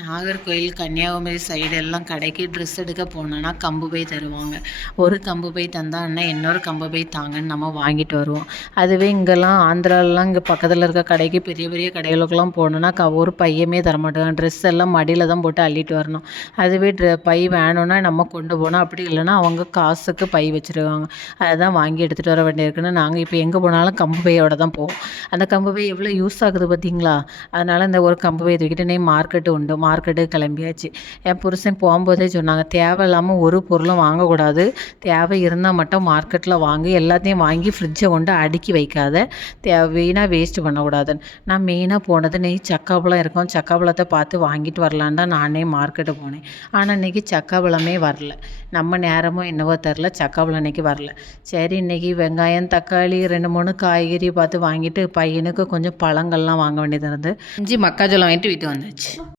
Nagercoil Kanyakumari side எல்லாம் கடைக்கு dress எடுக்க போனோன்னா கம்பு பை தருவாங்க. ஒரு கம்பு பை தந்தா அண்ணன் இன்னொரு கம்பு பை தாங்கன்னு நம்ம வாங்கிட்டு வருவோம். அதுவே இங்கெல்லாம் ஆந்திராலலாம் இங்கே பக்கத்தில் இருக்க கடைக்கு பெரிய பெரிய கடைகளுக்கெல்லாம் போனோன்னா ஒரு பையுமே தரமாட்டாங்க. ட்ரெஸ் எல்லாம் மடியில் தான் போட்டு அள்ளிட்டு வரணும். அதுவே பை வேணும்னா நம்ம கொண்டு போனோம், அப்படி இல்லைன்னா அவங்க காசுக்கு பை வச்சுருவாங்க. அதை தான் வாங்கி எடுத்துகிட்டு வர வேண்டியிருக்குன்னு நாங்கள் இப்போ எங்கே போனாலும் கம்பு பையோட தான் போவோம். அந்த கம்பு பை எவ்வளோ யூஸ் ஆகுது பார்த்தீங்களா? அதனால் இந்த ஒரு கம்பு பை தூக்கிட்டு மார்க்கெட்டு உண்டு, மார்க்கெட்டுக்கு கிளம்பியாச்சு. என் புருஷன் போகும்போதே சொன்னாங்க, தேவையில்லாமல் ஒரு பொருளும் வாங்கக்கூடாது, தேவை இருந்தால் மட்டும் மார்க்கெட்டில் வாங்கி எல்லாத்தையும் வாங்கி ஃப்ரிட்ஜை கொண்டு அடுக்கி வைக்காத, வீணாக வேஸ்ட் பண்ணக்கூடாதுன்னு. நான் மெயினாக போனது சக்காப்பழம் இருக்கும், சக்காப்பழத்தை பார்த்து வாங்கிட்டு வரலான்னு தான் நானே மார்க்கெட்டு போனேன். ஆனால் இன்றைக்கி சக்காப்பழமே வரல. நம்ம நேரமும் என்னவோ தெரில, சக்காப்பழம் இன்றைக்கி வரல. சரி, இன்றைக்கி வெங்காயம், தக்காளி, 2-3 காய்கறி பார்த்து வாங்கிட்டு பையனுக்கு கொஞ்சம் பழங்கள்லாம் வாங்க வேண்டியது இருந்து மக்காச்சோளம் வாங்கிட்டு வீட்டு வந்தாச்சு.